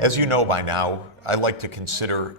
As you know by now, I like to consider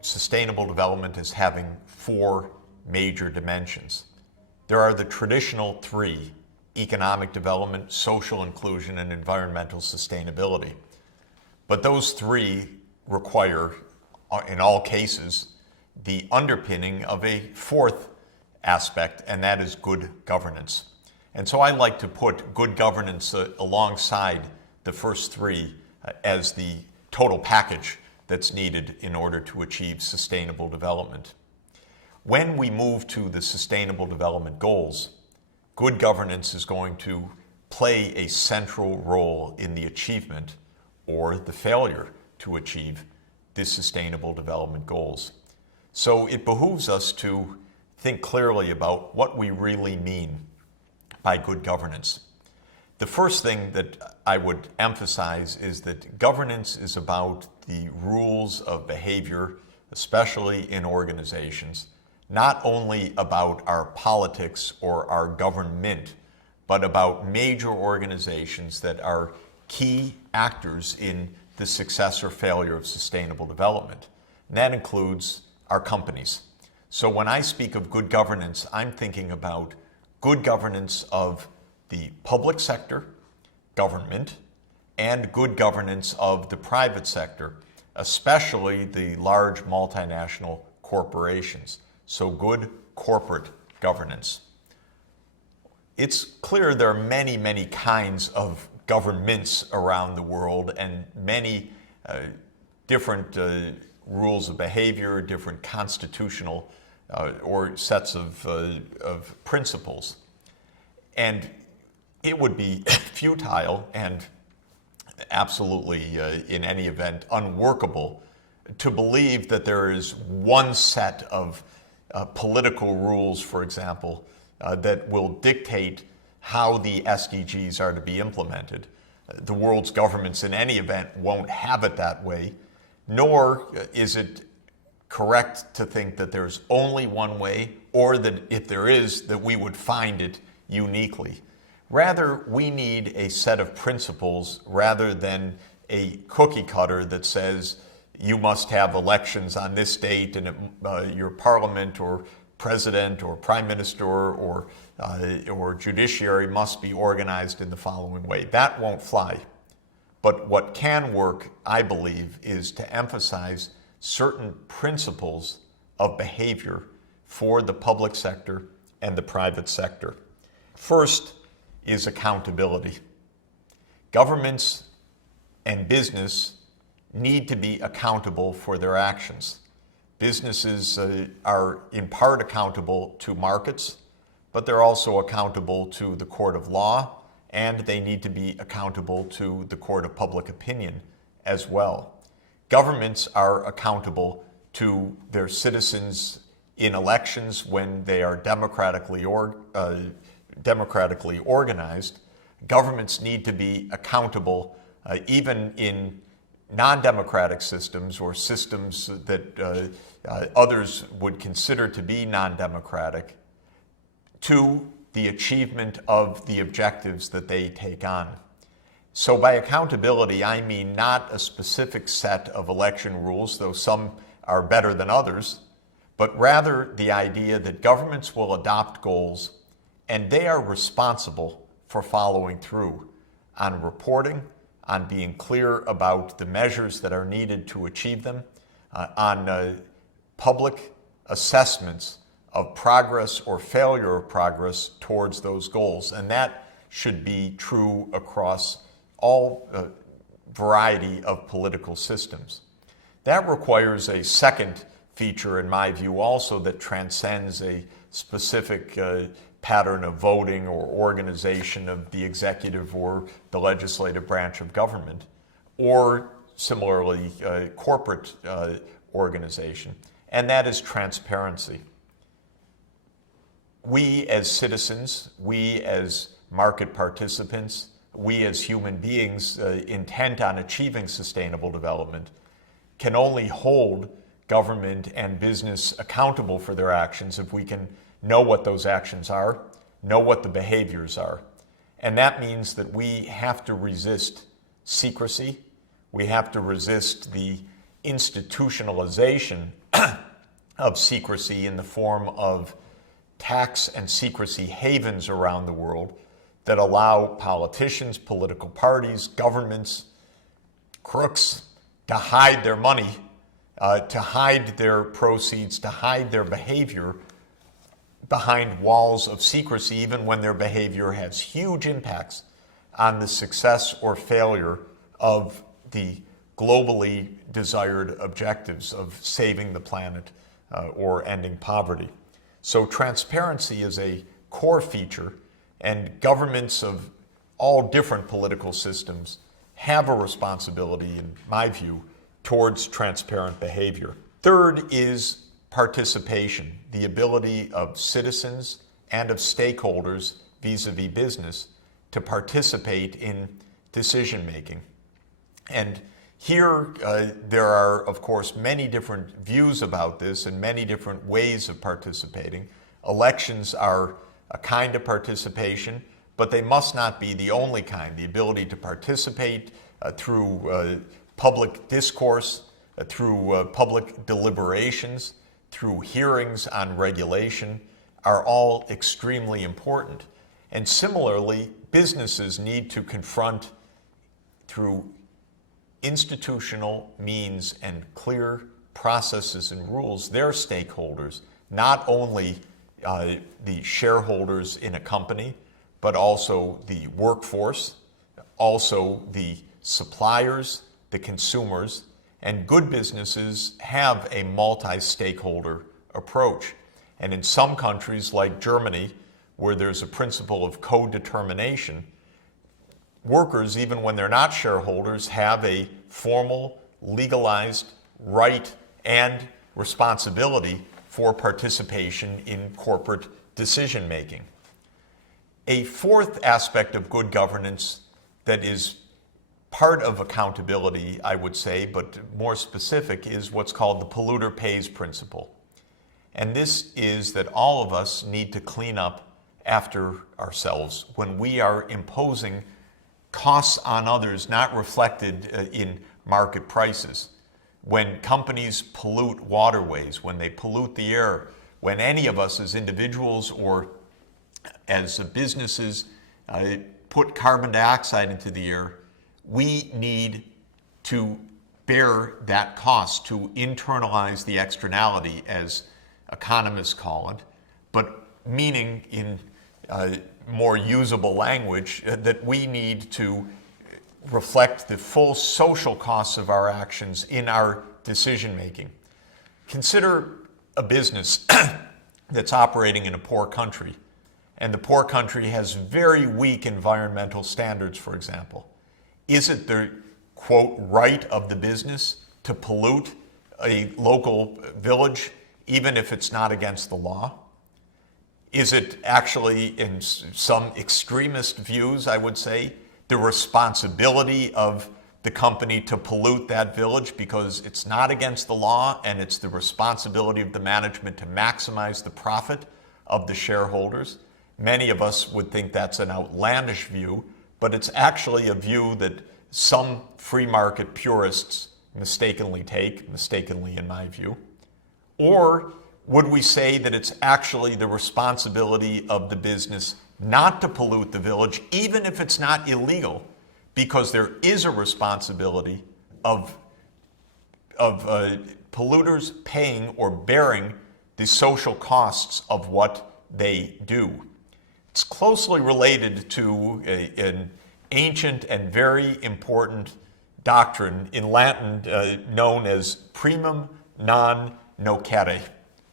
sustainable development as having four major dimensions. There are the traditional three: economic development, social inclusion, and environmental sustainability. But those three require, in all cases, the underpinning of a fourth aspect, and that is good governance. And so I like to put good governance alongside the first three as the total package that's needed in order to achieve sustainable development. When we move to the Sustainable Development Goals, good governance is going to play a central role in the achievement or the failure to achieve the Sustainable Development Goals. So it behooves us to think clearly about what we really mean by good governance. The first thing that I would emphasize is that governance is about the rules of behavior, especially in organizations, not only about our politics or our government, but about major organizations that are key actors in the success or failure of sustainable development. And that includes our companies. So when I speak of good governance, I'm thinking about good governance of the public sector, government, and good governance of the private sector, especially the large multinational corporations. So good corporate governance. It's clear there are many, many kinds of governments around the world and many different rules of behavior, different constitutional or sets of principles. And it would be futile and absolutely, in any event, unworkable to believe that there is one set of political rules, for example, that will dictate how the SDGs are to be implemented. The world's governments, in any event, won't have it that way, nor is it correct to think that there's only one way, or that if there is, that we would find it uniquely. Rather, we need a set of principles rather than a cookie cutter that says you must have elections on this date and your parliament or president or prime minister or judiciary must be organized in the following way. That won't fly. But what can work, I believe, is to emphasize certain principles of behavior for the public sector and the private sector. First is accountability. Governments and business need to be accountable for their actions. Businesses are in part accountable to markets, but they're also accountable to the court of law, and they need to be accountable to the court of public opinion as well. Governments are accountable to their citizens in elections when they are democratically organized. Governments need to be accountable even in non-democratic systems or systems that others would consider to be non-democratic, to the achievement of the objectives that they take on. So by accountability, I mean not a specific set of election rules, though some are better than others, but rather the idea that governments will adopt goals and they are responsible for following through on reporting, on being clear about the measures that are needed to achieve them, on public assessments of progress or failure of progress towards those goals. And that should be true across all variety of political systems. That requires a second feature, in my view, also that transcends a specific pattern of voting or organization of the executive or the legislative branch of government, or similarly corporate organization, and that is transparency. We as citizens, we as market participants, we as human beings intent on achieving sustainable development can only hold government and business accountable for their actions if we can know what those actions are, know what the behaviors are. And that means that we have to resist secrecy. We have to resist the institutionalization of secrecy in the form of tax and secrecy havens around the world that allow politicians, political parties, governments, crooks to hide their money, to hide their proceeds, to hide their behavior behind walls of secrecy, even when their behavior has huge impacts on the success or failure of the globally desired objectives of saving the planet or ending poverty. So transparency is a core feature, and governments of all different political systems have a responsibility, in my view, towards transparent behavior. Third is participation, the ability of citizens and of stakeholders vis-a-vis business to participate in decision making. And here there are, of course, many different views about this and many different ways of participating. Elections are a kind of participation, but they must not be the only kind. The ability to participate through public discourse, through public deliberations, through hearings on regulation are all extremely important. And similarly, businesses need to confront through institutional means and clear processes and rules their stakeholders, not only the shareholders in a company, but also the workforce, also the suppliers, the consumers, and good businesses have a multi-stakeholder approach. And in some countries like Germany, where there's a principle of co-determination, workers, even when they're not shareholders, have a formal, legalized right and responsibility for participation in corporate decision making. A fourth aspect of good governance that is part of accountability, I would say, but more specific, is what's called the polluter pays principle. And this is that all of us need to clean up after ourselves when we are imposing costs on others not reflected in market prices. When companies pollute waterways, when they pollute the air, when any of us as individuals or as businesses put carbon dioxide into the air, we need to bear that cost, to internalize the externality, as economists call it, but meaning in more usable language that we need to reflect the full social costs of our actions in our decision making. Consider a business that's operating in a poor country, and the poor country has very weak environmental standards, for example. Is it the, quote, right of the business to pollute a local village, even if it's not against the law? Is it actually, in some extremist views, I would say, the responsibility of the company to pollute that village because it's not against the law and it's the responsibility of the management to maximize the profit of the shareholders? Many of us would think that's an outlandish view, but it's actually a view that some free market purists mistakenly take, mistakenly in my view. Or would we say that it's actually the responsibility of the business not to pollute the village, even if it's not illegal, because there is a responsibility of polluters paying or bearing the social costs of what they do? It's closely related to an ancient and very important doctrine in Latin known as primum non nocere.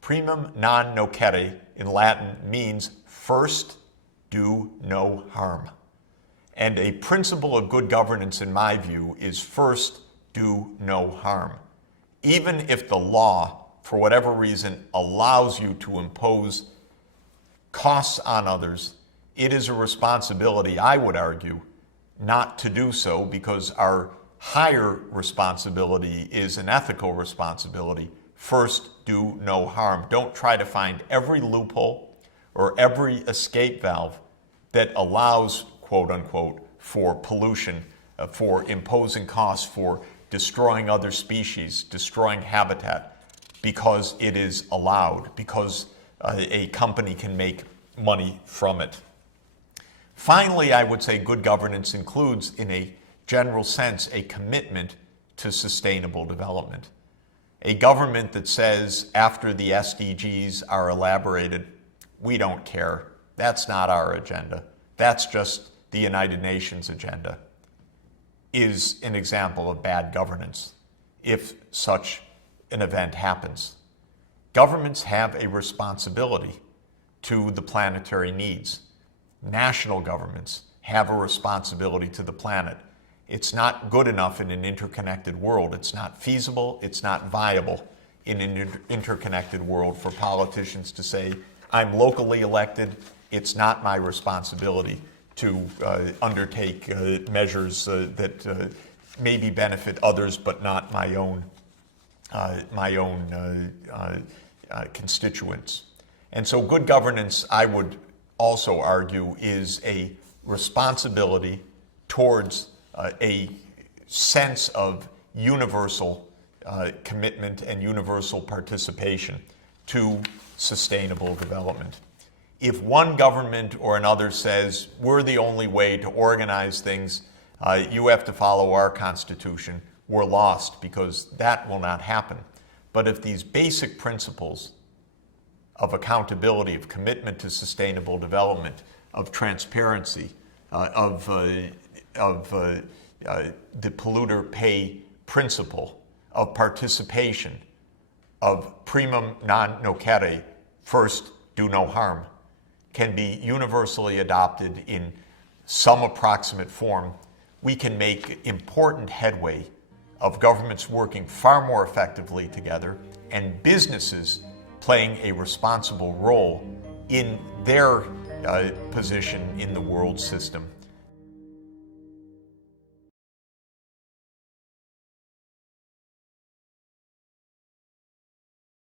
Primum non nocere in Latin means first do no harm. And a principle of good governance, in my view, is first do no harm. Even if the law, for whatever reason, allows you to impose costs on others, it is a responsibility, I would argue, not to do so, because our higher responsibility is an ethical responsibility. First, do no harm. Don't try to find every loophole or every escape valve that allows, quote unquote, for pollution, for imposing costs, for destroying other species, destroying habitat, because it is allowed, because a company can make money from it. Finally, I would say good governance includes, in a general sense, a commitment to sustainable development. A government that says after the SDGs are elaborated, we don't care, that's not our agenda, that's just the United Nations agenda, is an example of bad governance if such an event happens. Governments have a responsibility to the planetary needs. National governments have a responsibility to the planet. It's not good enough in an interconnected world. It's not feasible, it's not viable in an interconnected world for politicians to say, I'm locally elected, it's not my responsibility to undertake measures that maybe benefit others but not my own constituents. And so good governance, I would also argue, is a responsibility towards a sense of universal commitment and universal participation to sustainable development. If one government or another says, we're the only way to organize things, you have to follow our Constitution, we're lost, because that will not happen. But if these basic principles of accountability, of commitment to sustainable development, of transparency, of the polluter pay principle, of participation, of primum non nocere, first do no harm, can be universally adopted in some approximate form, we can make important headway of governments working far more effectively together and businesses playing a responsible role in their position in the world system.